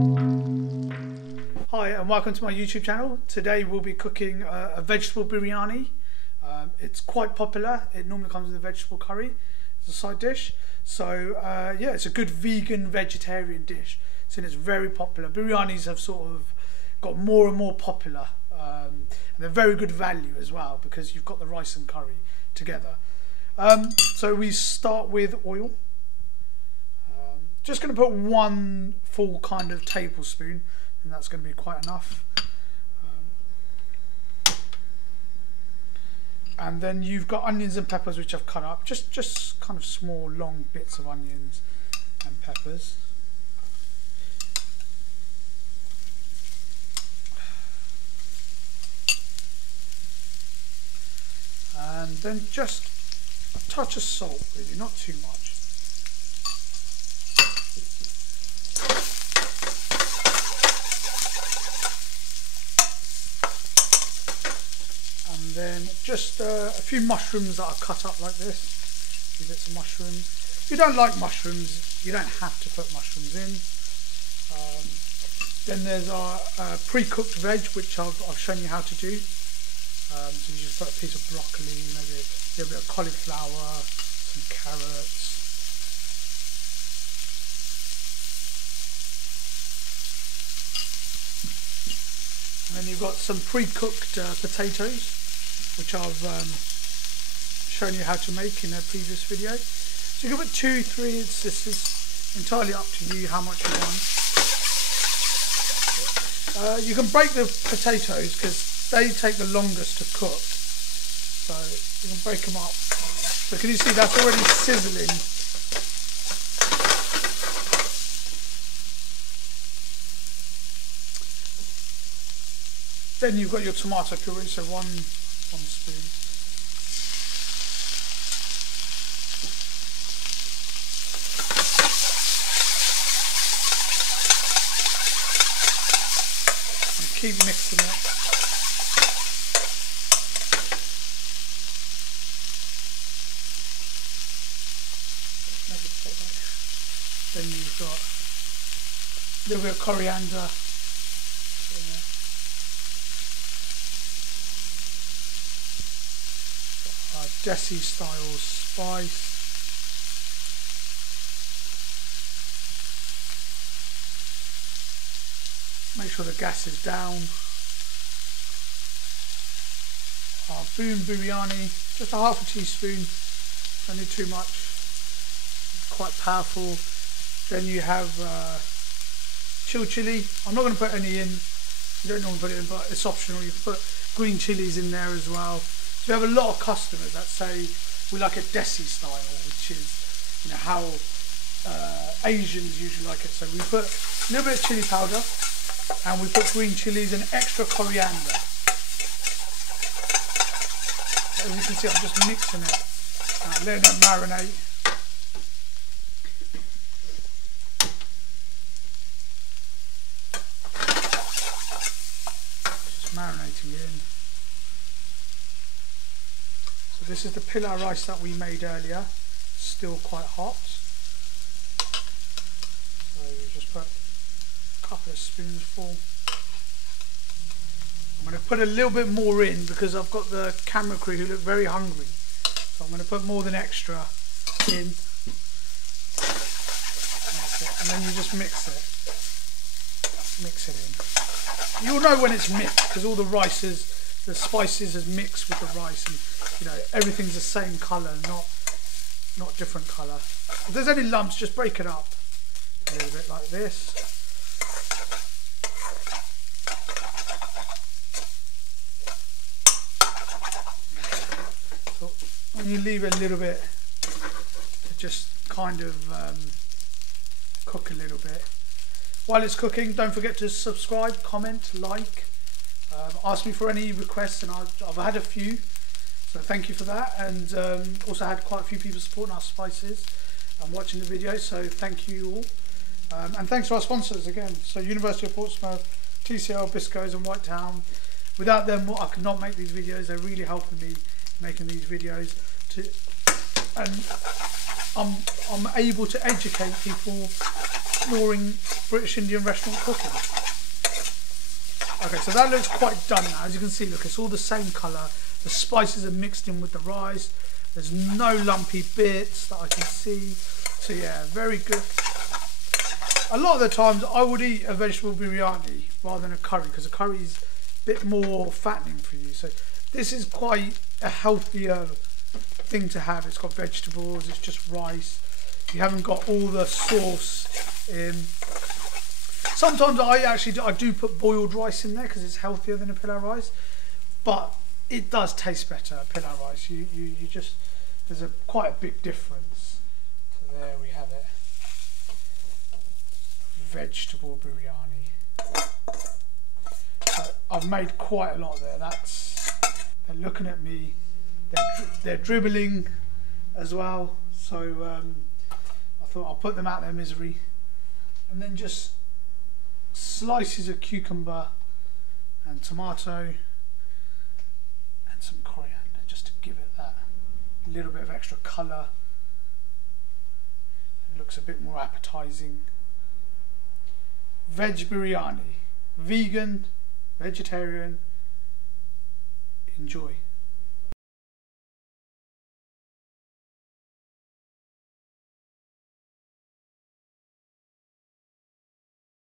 Hi and welcome to my YouTube channel. Today we'll be cooking a vegetable biryani. It's quite popular. It normally comes with a vegetable curry as a side dish. So yeah, it's a good vegan vegetarian dish. So it's very popular. Biryanis have sort of got more and more popular, and they're very good value as well because you've got the rice and curry together. So we start with oil. Just going to put one full kind of tablespoon, and that's going to be quite enough. And then you've got onions and peppers which I've cut up, just kind of small long bits of onions and peppers. And then just a touch of salt, really, not too much. And then just a few mushrooms that are cut up like this. A few bits of mushrooms. If you don't like mushrooms, you don't have to put mushrooms in. Then there's our pre-cooked veg, which I've shown you how to do. So you just put a piece of broccoli, maybe a little bit of cauliflower, some carrots. And then you've got some pre-cooked potatoes, which I've shown you how to make in a previous video. So you can put 2, 3, this is entirely up to you how much you want. You can break the potatoes because they take the longest to cook. So you can break them up. So can you see that's already sizzling? Then you've got your tomato puree, so one spoon. And keep mixing it. Then you've got a little bit of coriander. DESI style spice. Make sure the gas is down. Our boom biryani, just a half a teaspoon, don't need too much, quite powerful. Then you have chili. I'm not going to put any in, you don't normally put it in, but it's optional. You can put green chilies in there as well. So we have a lot of customers that say we like a DESI style, which is, you know, how Asians usually like it. So we put a little bit of chili powder, and we put green chilies and extra coriander. As you can see, I'm just mixing it, letting it marinate. Just marinating in. So this is the pilau rice that we made earlier, still quite hot. So we just put a couple of spoonfuls. I'm going to put a little bit more in because I've got the camera crew who look very hungry. So I'm going to put more than extra in. That's it. And then you just mix it. Mix it in. You'll know when it's mixed because all the spices is mixed with the rice, and you know everything's the same colour, not different colour. If there's any lumps, just break it up a little bit like this. So when you leave it a little bit to just kind of cook a little bit. While it's cooking, don't forget to subscribe, comment, like. Ask me for any requests, and I've had a few, so thank you for that. And also had quite a few people supporting our spices and watching the video, so thank you all. And thanks to our sponsors again, so University of Portsmouth, TCL, Biscoes and Whitetown. Without them, I could not make these videos. They're really helping me making these videos. And I'm able to educate people exploring British Indian restaurant cooking. Okay, so that looks quite done now. As you can see, look, it's all the same colour. The spices are mixed in with the rice. There's no lumpy bits that I can see. So yeah, very good. A lot of the times I would eat a vegetable biryani rather than a curry, because a curry is a bit more fattening for you. So this is quite a healthier thing to have. It's got vegetables, it's just rice. You haven't got all the sauce in. Sometimes I do put boiled rice in there because it's healthier than a pilau rice, but it does taste better, pilau rice. You just, there's quite a big difference. So there we have it. Vegetable biryani. So I've made quite a lot there. They're looking at me. They're dribbling as well. So I thought I'll put them out of their misery, and then just slices of cucumber and tomato and some coriander, just to give it that little bit of extra colour. It looks a bit more appetizing. Veg biryani, vegan, vegetarian, enjoy.